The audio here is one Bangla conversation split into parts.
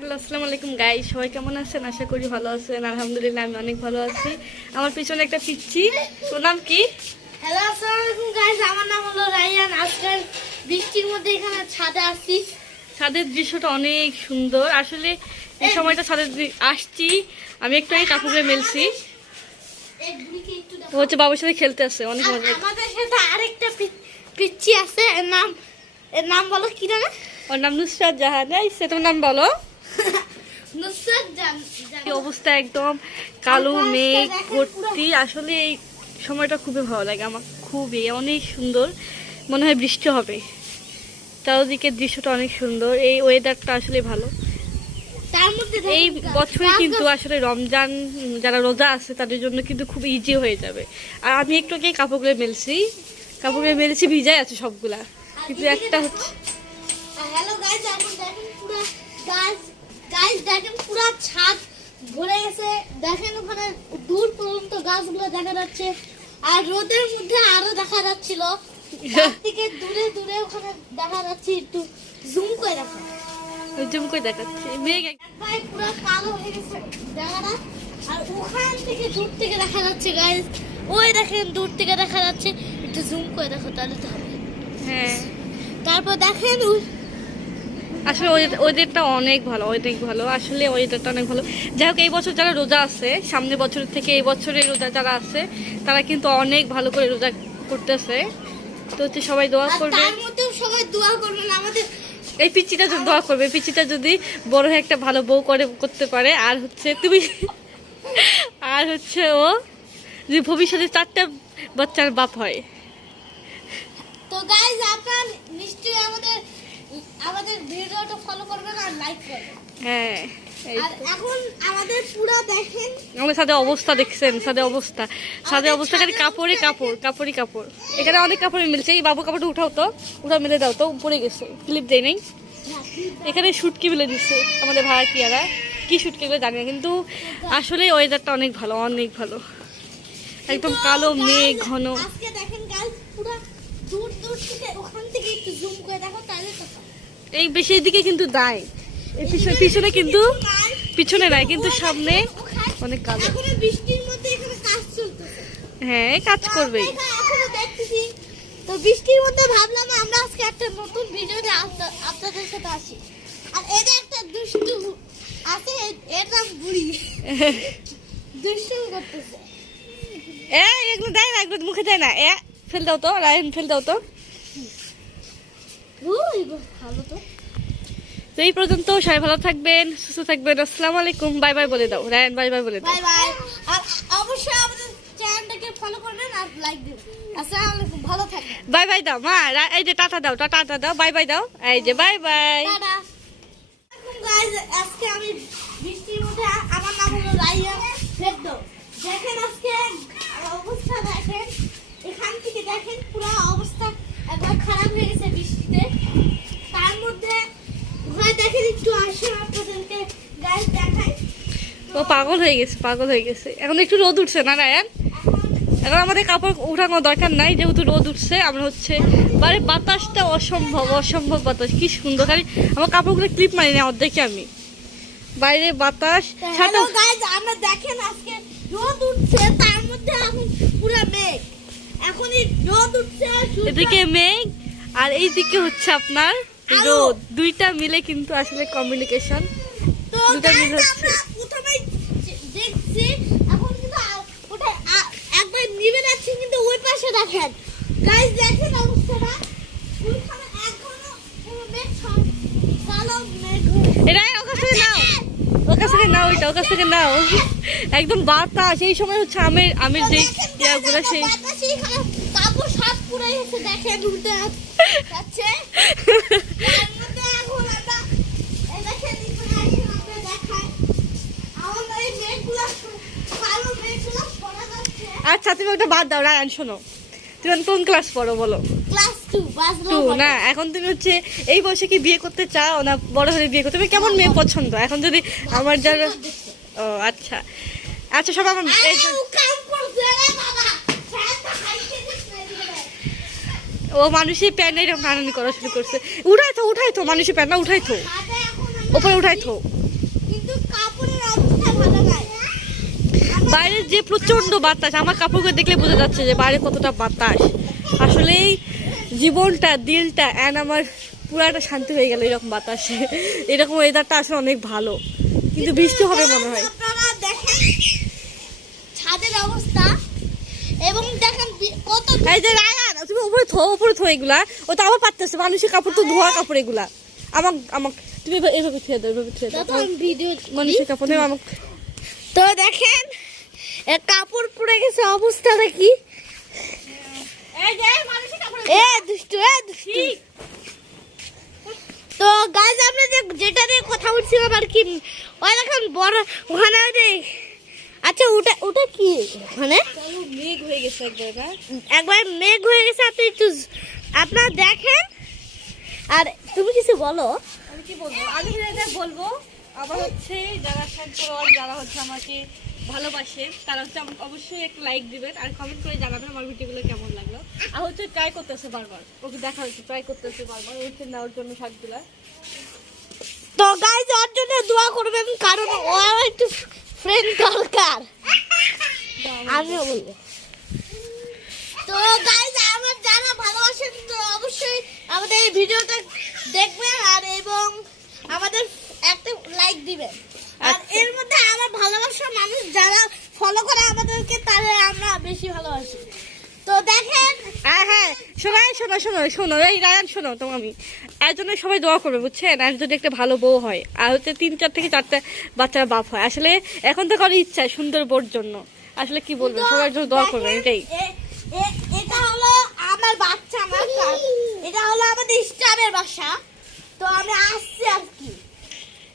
আসসালামু আলাইকুম গাইস, সবাই কেমন আছেন? আশা করি ভালো আছেন। আলহামদুলিল্লাহ আমি অনেক ভালো আছি। আমার পিছনে একটা পিচ্চি, তোর নাম কি? হ্যালো, আসসালামু আলাইকুম গাইস, আমার নাম হলো রাইয়ান। আজকে বৃষ্টির মধ্যে এখানে ছাদে আসছি। ছাদের দৃশ্যটা অনেক সুন্দর। আসলে এই সময়টা ছাদে আসছি, আমি একটু আগে কাপড়ে মেলছি। ও হচ্ছে বাবার সাথে খেলতে আসছে, অনেক মজা। আমাদের সাথে আরেকটা পিচ্চি আছে, এর নাম বলো কি নাম? ওর নাম নুসরাত জাহান। তোমার নাম বলো। নুসরাত জাহান। অবস্থা একদম কালো মেঘ ভর্তি। আসলে এই সময়টা খুবই ভালো লাগে আমার, খুবই অনেক সুন্দর। মনে হয় বৃষ্টি হবে। চারদিকের দৃশ্যটা অনেক সুন্দর, এই ওয়েদারটা আসলে ভালো। এই বছরে কিন্তু আসলে রমজান যারা রোজা আছে তাদের জন্য কিন্তু খুব ইজি হয়ে যাবে। আর আমি একটু আগে কাপড়গুলো মেলছি ভিজাই আছে সবগুলা, কিন্তু একটা হচ্ছে। হ্যালো গাইস, এখন দেখেন পুরো গাইস দেখেন পুরো ছাদ ভরে গেছে। দেখেন ওখানে দূর পর্যন্ত গাছগুলো দেখা যাচ্ছে, আর রোদের মধ্যে আরো দেখা যাচ্ছিল। থেকে দূরে দূরে ওখানে দেখা যাচ্ছে, একটু জুম করে দেখাচ্ছে মেঘ ভাই পুরো কালো হয়ে গেছে দেখা না। আর ওখান থেকে দূর থেকে দেখা যাচ্ছে গাইস, ওই দেখেন দূর থেকে দেখা যাচ্ছে। একটু জুম করে দেখো তাহলে তো হবে। হ্যাঁ, তারপর দেখেন আসলে ওয়েদারটা অনেক ভালো, আসলে ওয়েদারটা অনেক ভালো। যাই হোক, এই বছর যারা রোজা আছে, সামনের বছরের থেকে এই বছরের রোজা যারা আছে তারা কিন্তু অনেক ভালো করে রোজা করতেছে। তো হচ্ছে সবাই দোয়া করবে, তার মধ্যেও সবাই দোয়া করবেন আমাদের এই পিচ্চিটা দোয়া করবে। পিচ্চিটা যদি বড় হয়ে একটা ভালো বউ করতে পারে, আর হচ্ছে তুমি আর হচ্ছে ও যে ভবিষ্যতে 4টা বাচ্চার বাপ হয়। তো গাইস, আপনারা নিশ্চয়ই আমাদের ভিডিওটা ফলো করবেন আর লাইক করবেন। হ্যাঁ, আর এখন আমাদের পুরো দেখেন আমাদের সাথে অবস্থা দেখছেন, সাথে অবস্থা খালি কাপড়। এখানে অনেক কাপড় মিলছে। এই বাবু কাপড়টা উঠাও মেলে দাও তো, পড়ে গেছে, ক্লিপ দেয় নেই। এখানে শুটকি মেলে দিচ্ছে আমাদের ভাড়াটিয়ারা, কি শুটকি গুলো জানি না, কিন্তু আসলে ওয়েদারটা অনেক ভালো, একদম কালো মেঘ ঘন। আজকে দেখেন গাইস পুরো দূর দূর থেকে ওখান থেকে একটু জুম করে দেখো তাহলে তো এই বেশি দিকে কিন্তু নাই, এই পিছনে কিন্তু পিছনে নাই, কিন্তু সামনে অনেক কালো। এখন বৃষ্টির মধ্যে এখানে কাজ চলতেছে। হ্যাঁ, কাজ করবে। এখনো দেখতেছি। তো বৃষ্টির মধ্যে ভাবলাম আমরা আজকে একটা নতুন ভিডিওতে আপনাদের সাথে আসি। আর এর একটা দুষ্টু আছে, এর নাম বুড়ি। দুষ্টু করতেছে। এগুলো দেয় না, এগুলো মুখে দেয় না। ফেল দাও তো রায়ন, ফেল দাও তো। ভালো তো। তো এই পর্যন্ত, সবাই ভালো থাকবেন, সুস্থ থাকবেন। আসসালামু আলাইকুম, বাই বাই বলে দাও রায়ন, বাই বাই বলে দাও। Bye bye. আর অবশ্যই আমাদের চ্যানেলটাকে ফলো করবেন আর লাইক দিবেন। আসসালামু আলাইকুম, ভালো থাকবেন। বাই বাই দাও মা, এই যে টাটা দাও, বাই বাই দাও, এই যে বাই বাই। টাটা। গাইস, আজকে আমি বৃষ্টির মধ্যে, আমার নাম হলো রাইয়ান ফেরদো। দেখেন আজকে অবস্থা দেখেন, এখান থেকে দেখেন পুরো অবস্থা একবার খারাপ হয়ে গেছে বৃষ্টিতে। তার মধ্যে ঘরে দেখেন একটু আসে আপনাদেরকে গাইস দেখাই। ও পাগল হয়ে গেছে। এখন একটু রোদ উঠছে না রায়ন, এখন আমাদের কাপড় উঠানোর দরকার নাই, যেহেতু রোদ উঠছে। আমরা হচ্ছে বাড়ির বাতাসটা অসম্ভব বাতাস, কি সুন্দর। খালি আমার কাপড়গুলো ক্লিপ মারি না দেখি আমি, বাইরে বাতাস। হ্যালো গাইস, আমরা দেখেন আজকে রোদ উঠছে, তার মধ্যে এখন পুরো মেঘ। এখন এই রোদ উঠছে, এদিকে মেঘ আর এইদিকে হচ্ছে আপনার রোদ, দুইটা মিলে কিন্তু আসলে কমিউনিকেশন, তো দুইটা মিলে হচ্ছে। আমরা প্রথমেই দেখছি, এখন কিন্তু ওটা একবার নিভে যাচ্ছে, কিন্তু ওই পাশে দেখেন গাইস, দেখেন অবস্থাটা। ওইখানে এখনো পুরো মেঘ, কালো মেঘ। এটা ওর কাছ থেকে নাও, একদম বাতাস। এই সময় হচ্ছে আমের যে ইয়াগুলো, সেই কাপড় সব পুরো এসে দেখেন উল্টে যাচ্ছে। তার মধ্যে এখন আমরা এই দেখেন এখানে দেখাই আমাদের এই মেঘগুলো, কালো মেঘগুলো পড়া যাচ্ছে। আচ্ছা, তুমি ওটা বাদ দাও রায়ন, শোনো, তুমি কোন ক্লাস পড়ো বলো? ক্লাস 2 না, এখন তুমি হচ্ছে এই বয়সে কি বিয়ে করতে চাও না বড় হলে বিয়ে করতে? তুমি কেমন মেয়ে পছন্দ এখন? যদি আমার যারা, ও আচ্ছা সব আমার ও মানুষের প্যান্ট এরকম হানানি করা শুরু করছে। উঠাই তো মানুষের প্যান্ট না, উঠাই তো। উপরে উঠাই থো। কিন্তু কাপড়ের অবস্থা ভালো নাই। বাইরে যে প্রচন্ড বাতাস, আমার কাপড়গুলো দেখলে বোঝা যাচ্ছে যে বাইরে কতটা বাতাস। আসলেই জীবনটা দিলটা আমার পুরো একটা শান্তি হয়ে গেল এরকম বাতাসে। এরকম ওয়েদারটা আসলে অনেক ভালো, কিন্তু বৃষ্টি হবে মনে হয়। আপনারা দেখেন ছাদের অবস্থা এবং দেখেন কত। এই যে রায়ান, তুমি উপরে থো এগুলা। ও তো আবার পারতেছে, মানুষের কাপড় তো ধোয়া কাপড় এগুলা। আমাক তুমি এভাবে থুয়ে দাও, এভাবে থুয়ে দাও। ভিডিও মানুষের কাপড় নেই আমাকে। তো দেখেন কাপড় পরে গেছে, অবস্থাটা কি। দুষ্টু। তো গাইজ আমরা যেটা নিয়ে কথা বলছিলাম আর কি, ওই দেখেন বড় ওখানে আচ্ছা ওটা কি মানে মেঘ হয়ে গেছে একবার মেঘ হয়ে গেছে। আপনি একটু আপনারা দেখেন। আর তুমি কিছু বলো। আমি কি বলবো, আমি যেটা বলবো আবার হচ্ছে যারা যারা হচ্ছে আমাকে ভালোবাসে তারা হচ্ছে আমাকে অবশ্যই একটা লাইক দিবেন আর কমেন্ট করে জানাবেন আমার ভিডিওগুলো কেমন লাগলো। আর হচ্ছে ট্রাই করতেছে বারবার, ওকে দেখা হচ্ছে ট্রাই করতেছে বারবার হচ্ছে নেওয়ার জন্য শাকগুলা। তো গাইজ ওর জন্য দোয়া করবেন, কারণ ও আমার একটু ফ্রেন্ড দরকার। আমিও বলবো। তো গাইজ আমার যারা ভালোবাসেন তো অবশ্যই আমাদের এই ভিডিওটা দেখবেন আর এবং আমাদের একটা লাইক দিবেন। আর এর মধ্যে আমার ভালোবাসার মানুষ যারা ফলো করে আমাদেরকে, তারা আমরা বেশি ভালোবাসি। তো দেখেন হ্যাঁ শোনো এই রায়ান শোনো, তো আমি এর জন্য সবাই দোয়া করবে বুঝছেন, আর যদি একটা ভালো বউ হয় আর হচ্ছে 3-4 থেকে 4টা বাচ্চার বাপ হয়। আসলে এখন তো কারো ইচ্ছা সুন্দর বউর জন্য, আসলে কি বলবো, সবার জন্য দোয়া করবেন এটাই। এটা হলো আমার বাচ্চা, এটা হলো আমাদের স্টারের বাসা। তো আমি আসছি আর কি।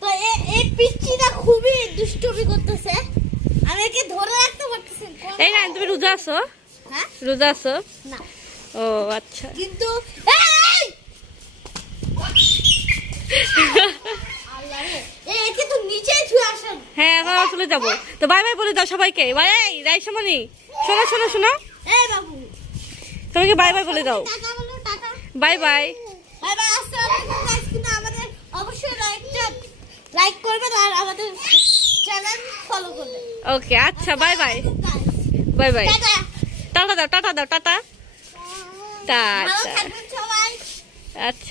তো এই পিচ্চিটা খুবই দুষ্টুমি করতেছে, আমি একে ধরে রাখতে পারতেছি না। এই রায়ান তুমি রোজা আছো? হ্যাঁ রোজা আছো? না ও আচ্ছা। কিন্তু একে তো নিচেই ছুঁয়ে আসেন। হ্যাঁ এখন চলে যাবো, তো বাই বাই বলে দাও সবাইকে। বাই রাইসমণি শোনো এই বাবু সবাইকে বাই বাই বলে দাও। টাটা বলো, tata. Bye bye. Bye bye. আসসালামু আলাইকুম গাইস। কিন্তু আমাদের অবশ্যই লাইক করবেন আর আমাদের চ্যানেল ফলো করবেন। ওকে আচ্ছা bye bye. Guys bye bye. Tata. Tata দাও ভালো টাটা। থাকবেন সবাই। আচ্ছা।